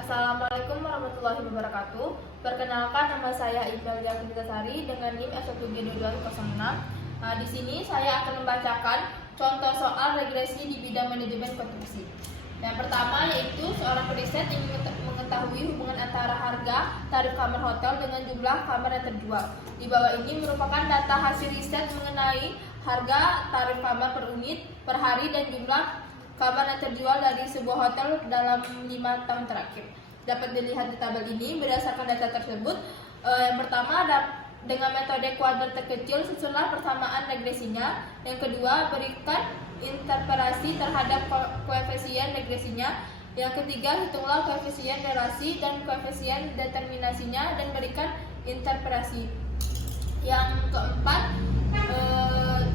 Assalamualaikum warahmatullahi wabarakatuh. Perkenalkan, nama saya Imelda Sari dengan NIM S1G2206. Di sini saya akan membacakan contoh soal regresi di bidang manajemen konstruksi. Yang pertama yaitu seorang periset ingin mengetahui hubungan antara harga tarif kamar hotel dengan jumlah kamar yang terjual. Di bawah ini merupakan data hasil riset mengenai harga tarif kamar per unit, per hari, dan jumlah kamar yang terjual dari sebuah hotel dalam 5 tahun terakhir. Dapat dilihat di tabel ini berdasarkan data tersebut. Yang pertama dengan metode kuadrat terkecil, susunlah persamaan regresinya. Yang kedua, berikan interpretasi terhadap koefisien regresinya. Yang ketiga, hitunglah koefisien relasi dan koefisien determinasinya dan berikan interpretasi. Yang keempat,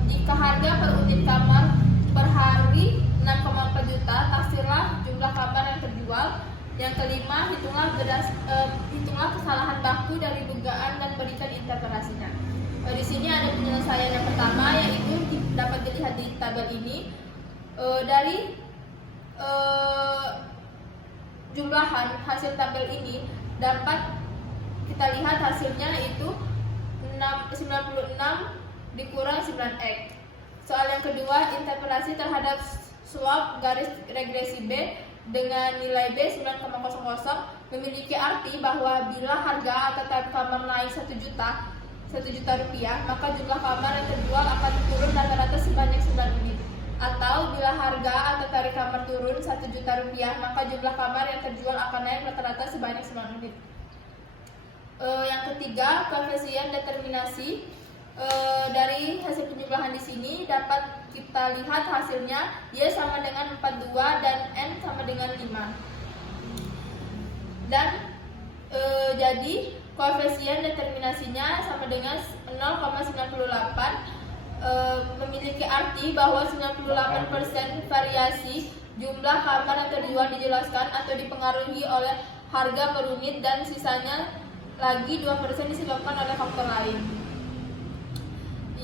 jika harga per unit kamar per hari 6,4 juta, taksirlah jumlah kamar yang terjual. Yang kelima, hitunglah kesalahan baku dari dugaan dan berikan interpretasinya. Di sini ada penyelesaian yang pertama, yaitu dapat dilihat di tabel ini. Dari jumlahan hasil tabel ini dapat kita lihat hasilnya itu 96 dikurang 9x. Soal yang kedua, interpretasi terhadap swap garis regresi B dengan nilai B 9,00 memiliki arti bahwa bila harga atau tarif kamar naik 1 juta rupiah, maka jumlah kamar yang terjual akan turun rata-rata sebanyak 9 unit. Atau bila harga atau tarif kamar turun 1 juta rupiah, maka jumlah kamar yang terjual akan naik rata-rata sebanyak 9 unit. Yang ketiga, koefisien determinasi. Dari hasil penjumlahan di sini dapat kita lihat hasilnya Y sama dengan 42 dan N sama dengan 5. Dan jadi koefisien determinasinya sama dengan 0,98. Memiliki arti bahwa 98% variasi jumlah kamar yang terjual dijelaskan atau dipengaruhi oleh harga per unit, dan sisanya lagi 2% disebabkan oleh faktor lain.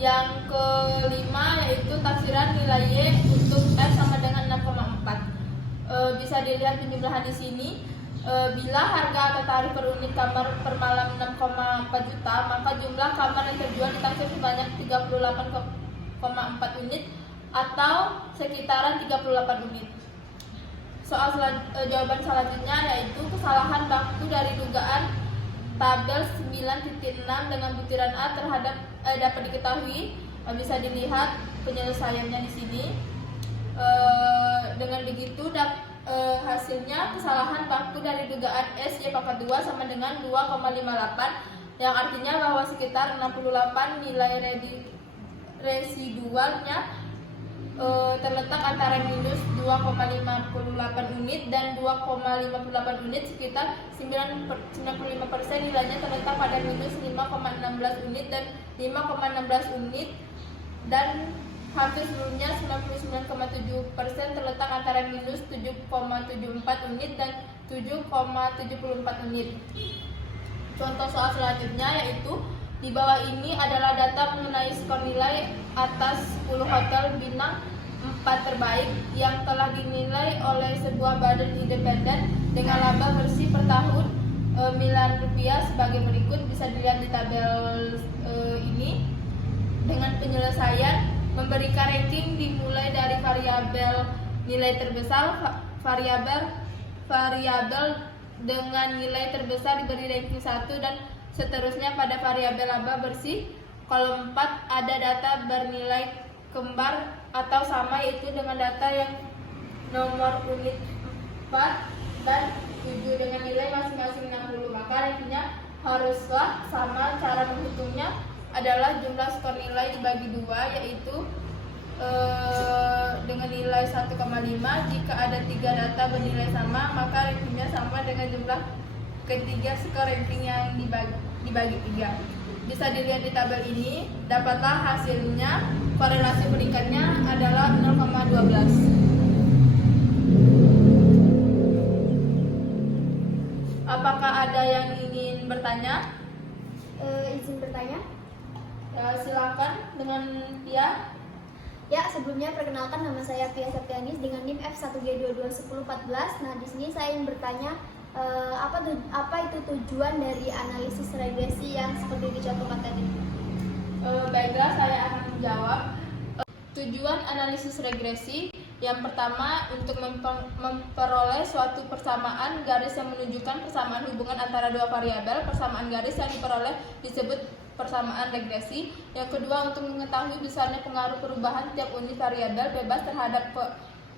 Yang kelima yaitu taksiran nilai Y untuk F sama dengan 6,4. Bisa dilihat penjumlahan di sini. Bila harga atau tarif per unit kamar per malam 6,4 juta, maka jumlah kamar yang terjual ditaksir sebanyak 38,4 unit atau sekitaran 38 unit. Jawaban selanjutnya yaitu kesalahan baku dari dugaan tabel 9.6 dengan butiran A dapat diketahui. Bisa dilihat penyelesaiannya di sini. Dengan begitu hasilnya kesalahan baku dari dugaan S Y pangkat 2 sama dengan 2,58, yang artinya bahwa sekitar 68 nilai residualnya terletak antara minus 2,58 unit dan 2,58 unit. Sekitar 95% nilainya terletak pada minus 5,16 unit dan 5,16 unit, dan hampir seluruhnya 99,7% terletak antara minus 7,74 unit dan 7,74 unit. Contoh soal selanjutnya yaitu di bawah ini adalah data mengenai skor nilai atas 10 hotel bintang 4 terbaik yang telah dinilai oleh sebuah badan independen dengan laba bersih per tahun miliaran rupiah sebagai berikut. Bisa dilihat di tabel ini. Dengan penyelesaian, memberikan ranking dimulai dari variabel nilai terbesar, variabel dengan nilai terbesar diberi ranking 1, dan seterusnya pada variabel laba bersih. Kolom 4 ada data bernilai kembar atau sama, yaitu dengan data yang nomor unit 4 dan 7 dengan nilai masing-masing 60, maka rankingnya haruslah sama. Cara menghitungnya adalah jumlah skor nilai dibagi 2, yaitu dengan nilai 1,5. Jika ada 3 data bernilai sama, maka rankingnya sama dengan jumlah ketiga skor ranking yang dibagi 3. Bisa dilihat di tabel ini. Dapatlah hasilnya. Korelasi peringkatnya adalah 0,12. Apakah ada yang ingin bertanya? Izin bertanya? Silakan dengan Pia. Ya, sebelumnya perkenalkan, nama saya Pia Septianis dengan NIM F1G221014. Nah, di sini saya ingin bertanya Apa itu tujuan dari analisis regresi yang seperti dicontohkan tadi? Baiklah, saya akan menjawab. Tujuan analisis regresi yang pertama untuk memperoleh suatu persamaan garis yang menunjukkan persamaan hubungan antara dua variabel. Persamaan garis yang diperoleh disebut persamaan regresi. Yang kedua untuk mengetahui besarnya pengaruh perubahan tiap unit variabel bebas terhadap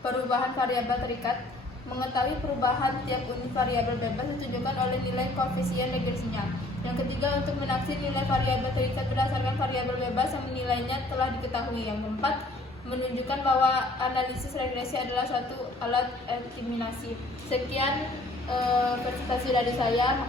perubahan variabel terikat. Mengetahui perubahan tiap unit variabel bebas ditunjukkan oleh nilai koefisien regresinya. Yang ketiga untuk menaksir nilai variabel terikat berdasarkan variabel bebas yang nilainya telah diketahui. Yang keempat menunjukkan bahwa analisis regresi adalah suatu alat eliminasi. Sekian presentasi dari saya.